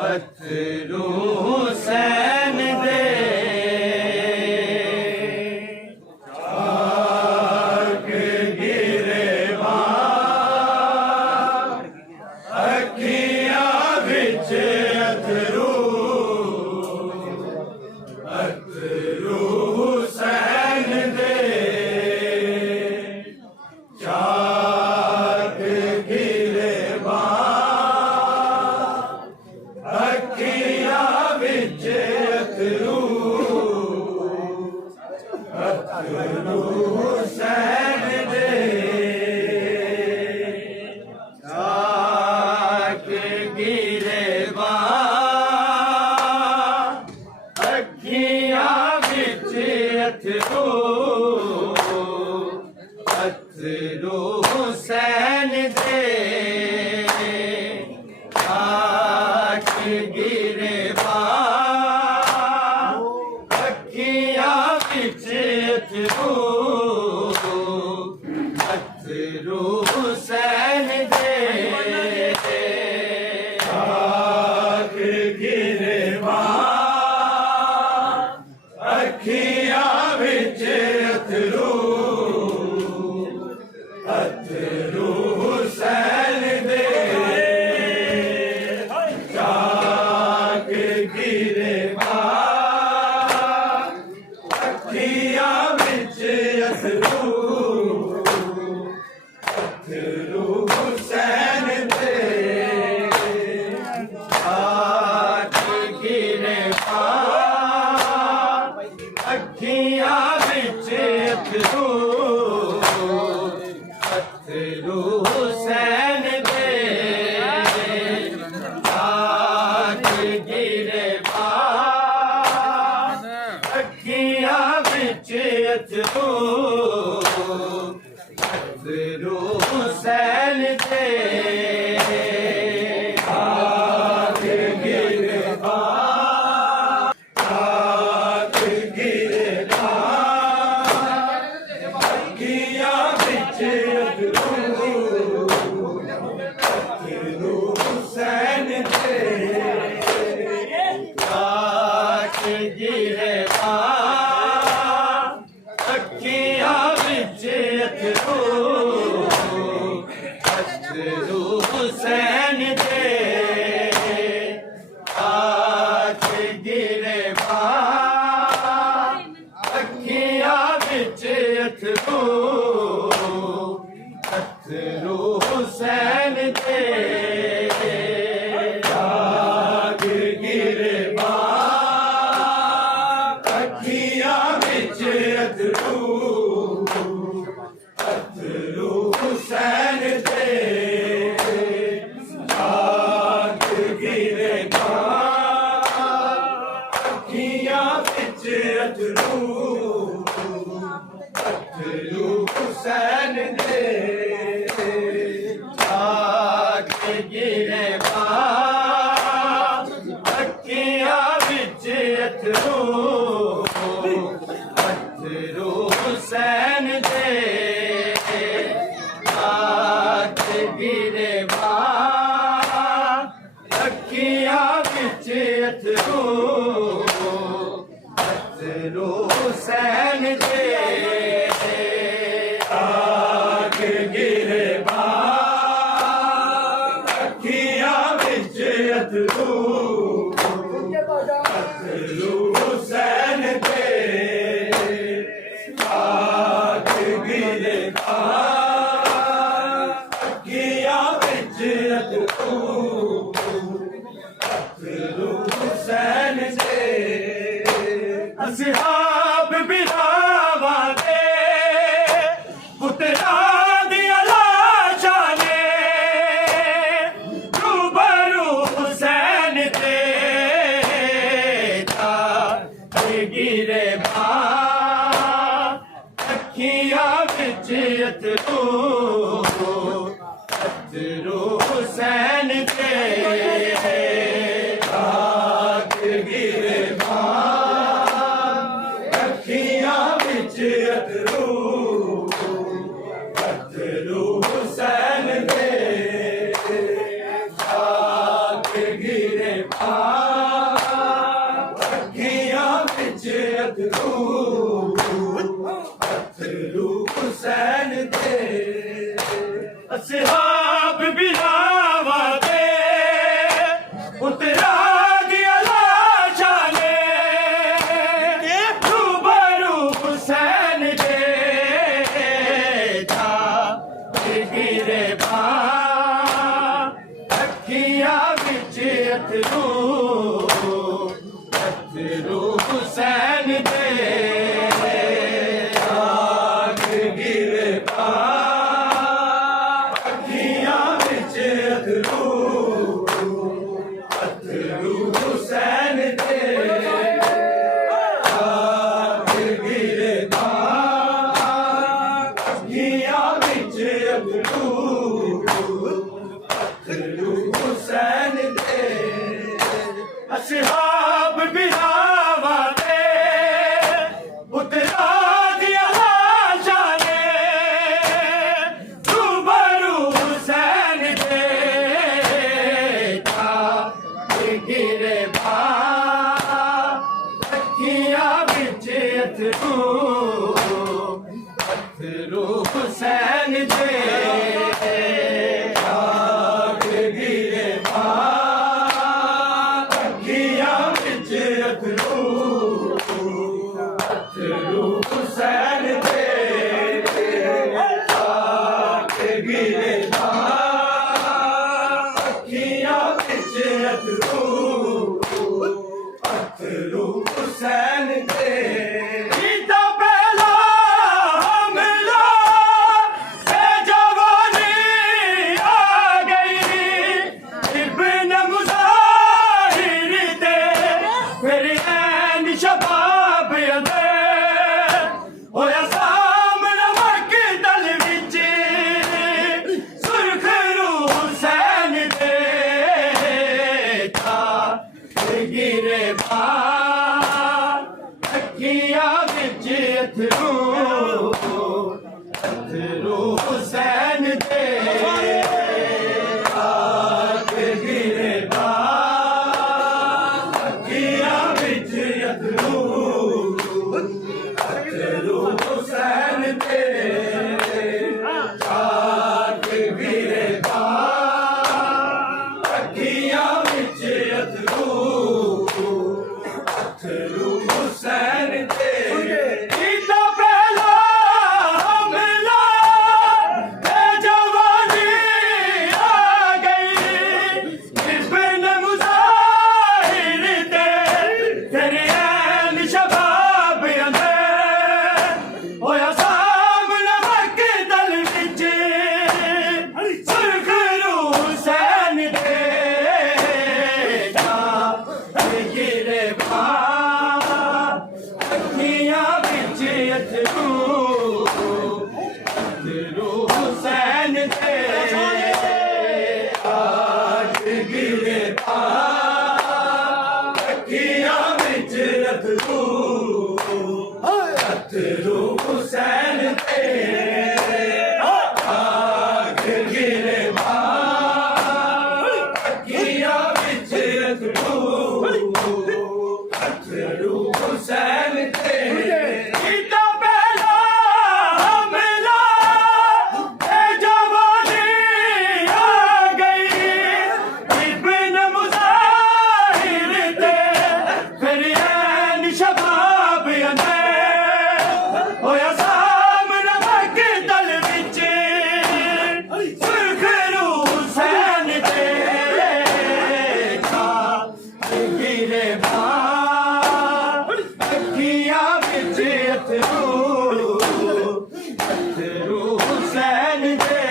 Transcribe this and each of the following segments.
अथरू हुसैन दे चाक गिरेबान अखियां विच अथरू हुसैन दे चाक गिरेबान अखियां विच अथरू हुसैन दे चाक गिरेबान अखियां विच अथरू हुसैन दे चाक गिरेबान अखियां विच अथरू हुसैन दे चाक गिरेबान अखियां विच अथरू हुसैन दे चाक गिरेबान अखियां विच अथरू हुसैन दे चाक गिरेबान अखियां विच अथरू हुसैन दे चाक गिरेबान अखियां विच अथरू हुसैन दे चाक गिरेबान अखियां विच अथरू हुसैन दे चाक गिरेबान अखियां विच अथरू हुसैन दे चाक गिरेबान अखियां विच अथरू हुसैन दे चाक गिरेबान अखियां विच अथरू हुसैन दे चाक गिरेबान अखियां विच अथरू हुसैन दे चाक गिरेबान अखियां विच अथरू हुसैन दे चाक गिरेबान अखियां विच अथरू हुसैन दे चाक गिरेबान अखियां विच अथरू हुसैन दे चाक गिरेबान अखियां विच अथरू हुसैन दे असहाब बिरावां दे पुत्तरां दियां लाशां ने रूबरू हुसैन दे चाक गिरेबान अखियां विच अथरू हुसैन दे चाक गिरेबान अखियां विच अथरू हुसैन दे चाक गिरे ਗਿਰੇ ਬਾਹ ਅੱਖੀਆਂ ਵਿੱਚ ਅਥਰੂ ਹੁਸੈਨ ਦੇ ਅਸਹਾਬ ਬਿਲਾਵਾ ਦੇ ਉਤਰਾ ਗਿਆ ਲਾਸ਼ਾਂ ਨੇ ਰੂਬਰੂ ਹੁਸੈਨ ਦੇ ਜਾ ਗਿਰੇ ਬਾਹ ਅੱਖੀਆਂ ਵਿੱਚ ਅਥਰੂ ਹੁਸੈਨ ਦੇ ਗਿਰੇ ਬਾਹ ਅੱਖੀਆਂ ਵਿੱਚ ਅਥਰੂ ਹੁਸੈਨ ਦੇ ਗਿਰੇ ਬਾਹ ਅੱਖੀਆਂ ਵਿੱਚ ਅਥਰੂ ਹੁਸੈਨ ਦੇ ਅਸਹਾਬ ਬਿਲਾਵਾ ਦੇ ਉਤਰਾ ਦੀਆਂ ਲਾਸ਼ਾਂ ਨੇ ਰੂਬਰੂ ਹੁਸੈਨ ਦੇ ਜਾ ਗਿਰੇ ਬਾਹ ਅੱਖੀਆਂ ਵਿੱਚ ਅਥਰੂ ਹੁਸੈਨ ਦੇ ਜਾ ਗਿਰੇ ਬਾਹ ਅੱਖੀਆਂ ਵਿੱਚ ਅਥਰੂ ਹੁਸੈਨ ਦੇ ਗਿਰੇ ਬਾਹ ਅੱਖੀਆਂ ਵਿੱਚ ਅਥਰੂ ਹੁਸੈਨ ਦੇ ਜੀਤਾ ਪਹਿਲਾ ਹਮਲਾ ਤੇ ਜਵਾਨੀ ਆ ਗਈ ਇਬਨ ਮੁਜ਼ਾਹਿਰ ਤੇ ਫਿਰ ਐਨ ਸ਼ਬਾਬ ਅੰਦਰ ਹੋਇਆ ਸਾਹਮਣਾ ਮਕਤਲ ਵਿੱਚ ਸੁਰਖ ਹੁਸੈਨ ਦੇ ਜਾ ਗਿਰੇ ਬਾਹ ਅੱਖੀਆਂ ਵਿੱਚ ਅਥਰੂ ਹੁਸੈਨ ਦੇ ਗਿਰੇ ਬਾਹ ਅੱਖੀਆਂ ਵਿੱਚ ਅਥਰੂ ਹੁਸੈਨ ਦੇ ਗਿਰੇ ਬਾਹ ਅੱਖੀਆਂ ਵਿੱਚ ਅਥਰੂ ਹੁਸੈਨ ਦੇ ਜੀਤਾ ਪਹਿਲਾ ਹਮਲਾ ਤੇ ਜਵਾਨੀ ਆ ਗਈ ਇਬਨ ਮੁਜ਼ਾਹਿਰ ਤੇ ਤੇਰੇ ਐਨ ਸ਼ਬਾਬ ਅੰਦਰ ਹੋਇਆ ਸਾਹਮਣਾ ਮਕਤਲ ਵਿੱਚ ਸੁਰਖ ਹੁਸੈਨ ਦੇ ਜਾ ਗਿਰੇ ਬਾਹ ਅੱਖੀਆਂ ਵਿੱਚ ਅਥਰੂ ਹੁਸੈਨ ਦੇ ਗਿਰੇ ਬਾਹ ਅੱਖੀਆਂ ਵਿੱਚ ਅਥਰੂ ਹੁਸੈਨ ਦੇ ਗਿਰੇ ਬਾਹ ਅੱਖੀਆਂ ਵਿੱਚ ਅਥਰੂ ਹੁਸੈਨ ਦੇ ਜੀਤਾ ਪਹਿਲਾ ਹਮਲਾ ਤੇ ਜਵਾਨੀ ਆ ਗਈ ਇਬਨ ਮੁਜ਼ਾਹਿਰ ਤੇ ਫਿਰ ਐਨ ਸ਼ਬਾਬ ਅੰਦਰ ਹੋਇਆ ਸਾਹਮਣਾ ਮਕਤਲ ਵਿੱਚ ਸੁਰਖ ਹੁਸੈਨ ਦੇ ਜਾ ਗਿਰੇ ਬਾਹ ਅੱਖੀਆਂ ਵਿੱਚ ਅਥਰੂ ਹੁਸੈਨ ਦੇ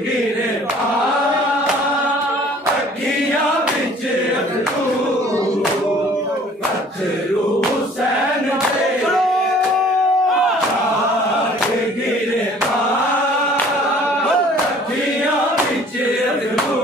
ਗਿਰੇ ਬਾਹ ਅੱਖੀਆਂ ਵਿੱਚ ਅਥਰੂ ਹੁਸੈਨ ਦੇ ਗਿਰੇ ਬਾਹ ਅੱਖੀਆਂ ਵਿੱਚ ਅਥਰੂ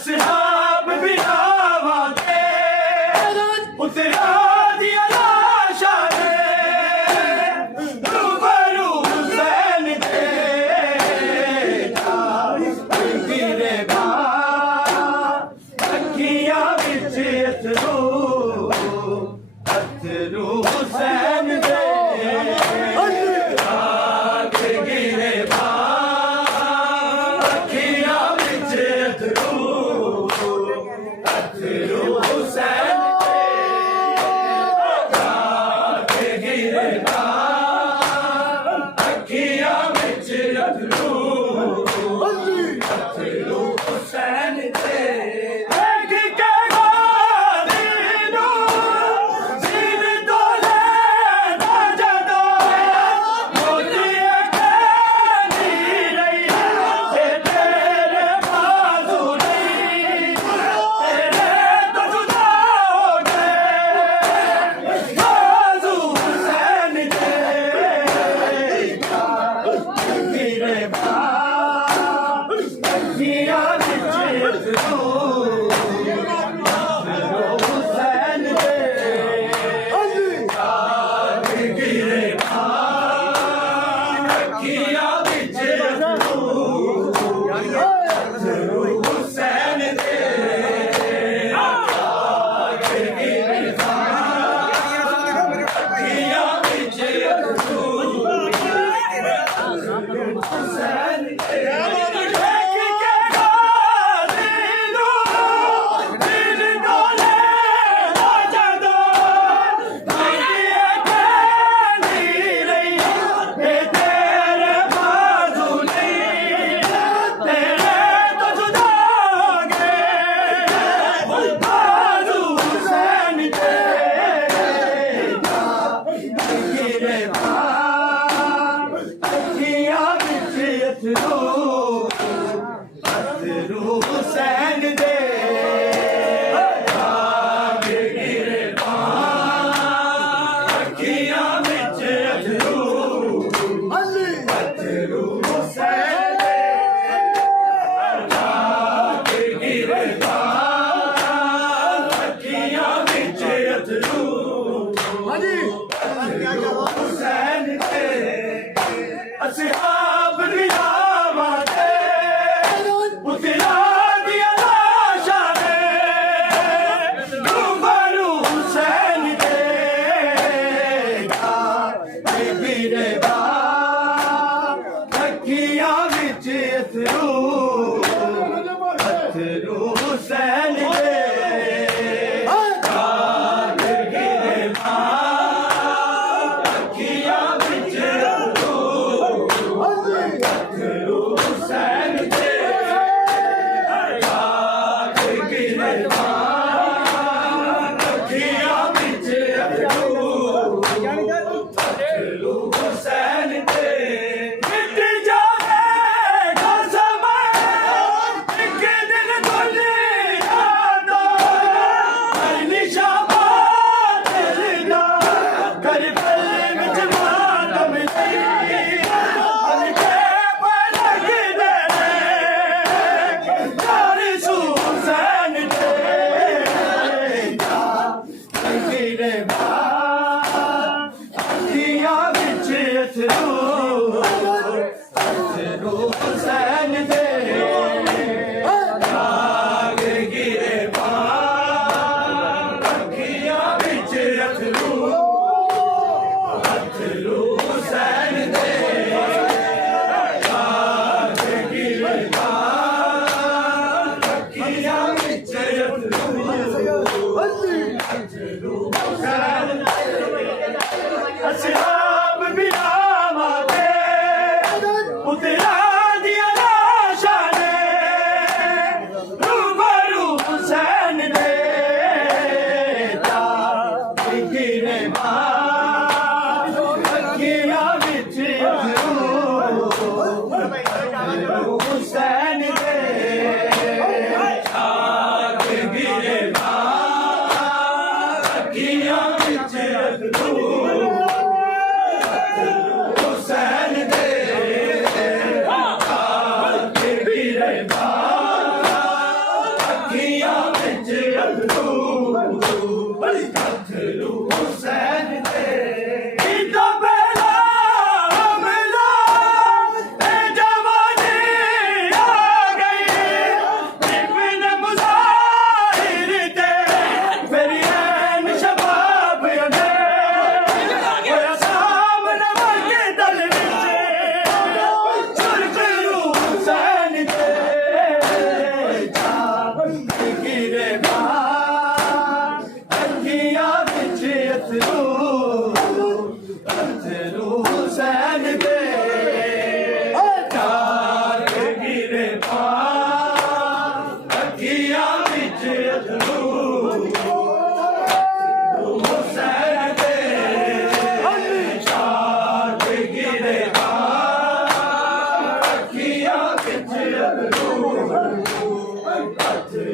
ਅਸਹਾਬ ਬਿਲਾਵਾਂ ਤੇ ਉਤਰਾ ਦੀਆਂ ਲਾਸ਼ਾਂ ਨੇ ਰੂਬਰੂ ਹੁਸੈਨ ਦੇ ਗਿਰੇ ਅੱਖੀਆਂ ਵਿੱਚ ਅਥਰੂ ਹੁਸੈਨ ਦੇ ਰਾਗ ਗਿਰੇ ਅੱਖੀਆਂ ਵਿੱਚ ਅਥਰੂ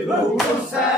ਗੱਭਰੂ ਹੁਸੈਨ